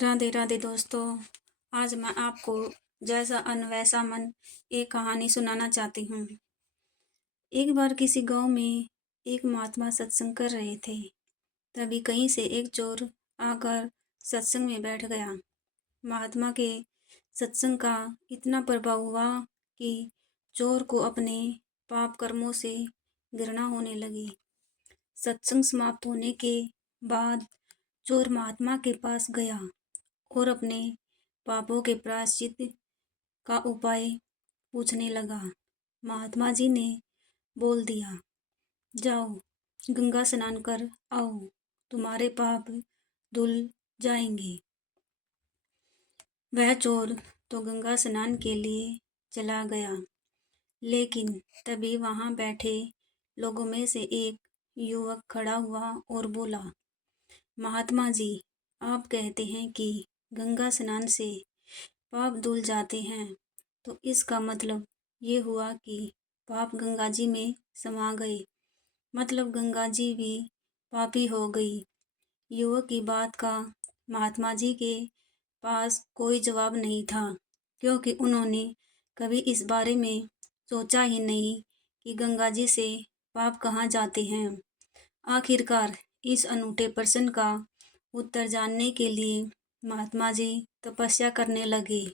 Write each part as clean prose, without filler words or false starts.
राधे राधे दोस्तों। आज मैं आपको जैसा अन्न वैसा मन एक कहानी सुनाना चाहती हूँ। एक बार किसी गांव में एक महात्मा सत्संग कर रहे थे। तभी कहीं से एक चोर आकर सत्संग में बैठ गया। महात्मा के सत्संग का इतना प्रभाव हुआ कि चोर को अपने पाप कर्मों से घृणा होने लगी। सत्संग समाप्त होने के बाद चोर महात्मा के पास गया और अपने पापों के प्रायश्चित का उपाय पूछने लगा। महात्मा जी ने बोल दिया, जाओ गंगा स्नान कर आओ, तुम्हारे पाप धुल जाएंगे। वह चोर तो गंगा स्नान के लिए चला गया, लेकिन तभी वहां बैठे लोगों में से एक युवक खड़ा हुआ और बोला, महात्मा जी, आप कहते हैं कि गंगा स्नान से पाप धुल जाते हैं, तो इसका मतलब ये हुआ कि पाप गंगा जी में समा गए, मतलब गंगा जी भी पापी हो गई। युवक की बात का महात्मा जी के पास कोई जवाब नहीं था, क्योंकि उन्होंने कभी इस बारे में सोचा ही नहीं कि गंगा जी से पाप कहाँ जाते हैं। आखिरकार इस अनूठे प्रश्न का उत्तर जानने के लिए महात्मा जी तपस्या करने लगे।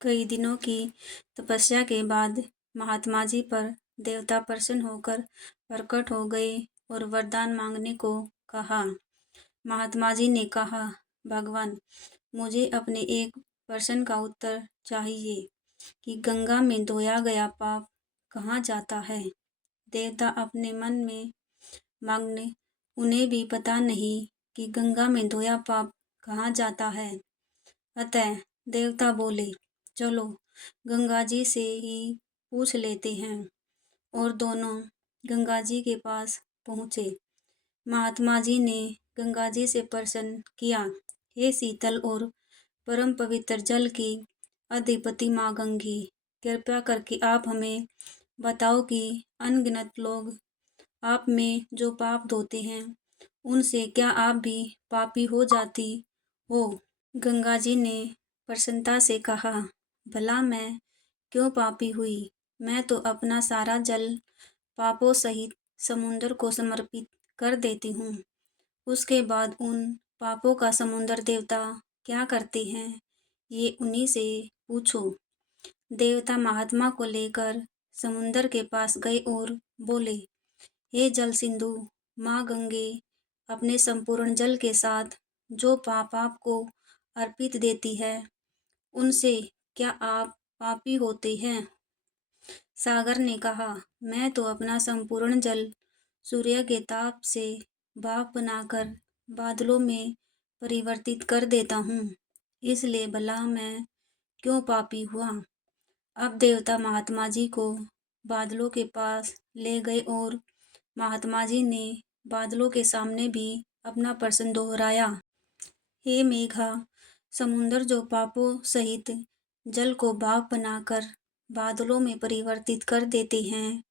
कई दिनों की तपस्या के बाद महात्मा जी पर देवता प्रसन्न होकर प्रकट हो गए और वरदान मांगने को कहा। महात्मा जी ने कहा, भगवान, मुझे अपने एक प्रश्न का उत्तर चाहिए कि गंगा में धोया गया पाप कहाँ जाता है। देवता अपने मन में मग्न, उन्हें भी पता नहीं कि गंगा में धोया पाप कहाँ जाता है। अतः देवता बोले, चलो गंगा जी से ही पूछ लेते हैं। और दोनों गंगा जी के पास पहुँचे। महात्मा जी ने गंगा जी से प्रश्न किया, हे शीतल और परम पवित्र जल की अधिपति माँ गंगे, कृपया करके आप हमें बताओ कि अनगिनत लोग आप में जो पाप धोते हैं, उनसे क्या आप भी पापी हो जाती हो। गंगा जी ने प्रसन्नता से कहा, भला मैं क्यों पापी हुई, मैं तो अपना सारा जल पापों सहित समुद्र को समर्पित कर देती हूँ। उसके बाद उन पापों का समुद्र देवता क्या करते हैं, ये उन्हीं से पूछो। देवता महात्मा को लेकर समुद्र के पास गए और बोले, हे जल सिंधु, माँ गंगे अपने संपूर्ण जल के साथ जो पाप आपको अर्पित देती है, उनसे क्या आप पापी होते हैं। सागर ने कहा, मैं तो अपना संपूर्ण जल सूर्य के ताप से भाप बनाकर बादलों में परिवर्तित कर देता हूँ, इसलिए भला मैं क्यों पापी हुआ। अब देवता महात्मा जी को बादलों के पास ले गए और महात्मा जी ने बादलों के सामने भी अपना प्रश्न दोहराया, हे मेघा, समुद्र जो पापों सहित जल को भाप बनाकर बादलों में परिवर्तित कर देते हैं,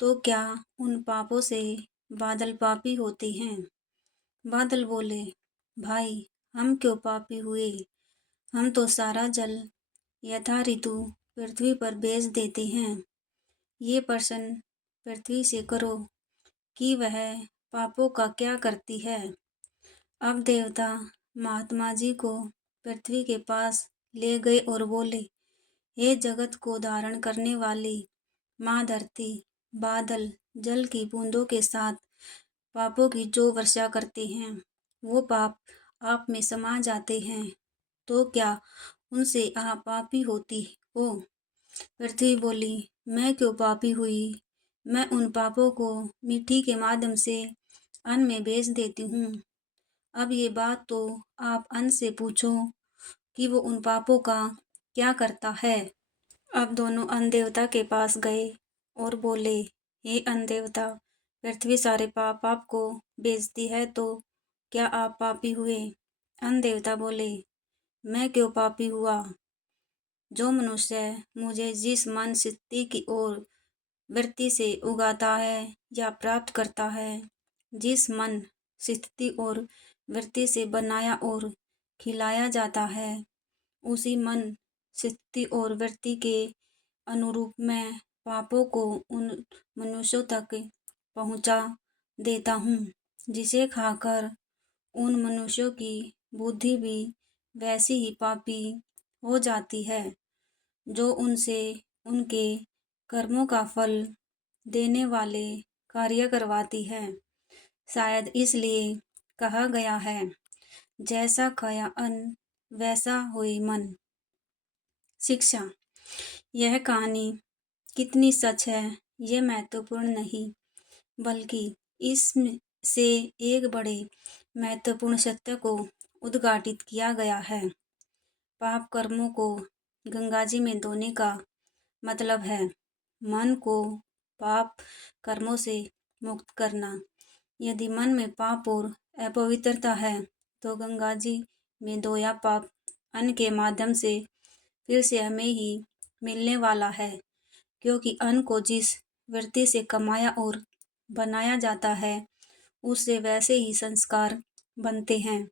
तो क्या उन पापों से बादल पापी होते हैं। बादल बोले, भाई, हम क्यों पापी हुए, हम तो सारा जल यथा ऋतु पृथ्वी पर भेज देते हैं। ये प्रश्न पृथ्वी से करो कि वह पापों का क्या करती है। अब देवता महात्मा जी को पृथ्वी के पास ले गए और बोले, हे जगत को धारण करने वाली माँ धरती, बादल जल की बूंदों के साथ पापों की जो वर्षा करते हैं, वो पाप आप में समा जाते हैं, तो क्या उनसे आप पापी होती हो। पृथ्वी बोली, मैं क्यों पापी हुई, मैं उन पापों को मिट्टी के माध्यम से अन्न में भेज देती हूँ। अब ये बात तो आप अन्न से पूछो कि वो उन पापों का क्या करता है। अब दोनों अन्न देवता के पास गए और बोले, हे अन्न देवता, पृथ्वी सारे पाप आपको भेजती है, तो क्या आप पापी हुए। अन्न देवता बोले, मैं क्यों पापी हुआ। जो मनुष्य मुझे जिस मन स्थिति की ओर वृत्ति से उगाता है या प्राप्त करता है, जिस मन स्थिति और वृत्ति से बनाया और खिलाया जाता है, उसी मन, स्थिति और वृत्ति के अनुरूप मैं पापों को उन मनुष्यों तक पहुंचा देता हूँ, जिसे खाकर उन मनुष्यों की बुद्धि भी वैसी ही पापी हो जाती है, जो उनसे उनके कर्मों का फल देने वाले कार्य करवाती है। शायद इसलिए कहा गया है, जैसा खाया अन्न वैसा होए मन। शिक्षा। यह कहानी कितनी सच है, ये महत्वपूर्ण नहीं, बल्कि इसमें से एक बड़े महत्वपूर्ण सत्य को उद्घाटित किया गया है। पाप कर्मों को गंगा जी में धोने का मतलब है मन को पाप कर्मों से मुक्त करना। यदि मन में पाप और अपवित्रता है, तो गंगा जी में धोया पाप अन्न के माध्यम से फिर से हमें ही मिलने वाला है, क्योंकि अन्न को जिस वृत्ति से कमाया और बनाया जाता है, उससे वैसे ही संस्कार बनते हैं।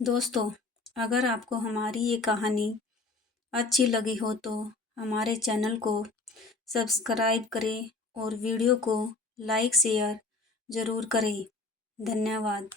दोस्तों, अगर आपको हमारी ये कहानी अच्छी लगी हो तो हमारे चैनल को सब्सक्राइब करें और वीडियो को लाइक शेयर ज़रूर करें। धन्यवाद।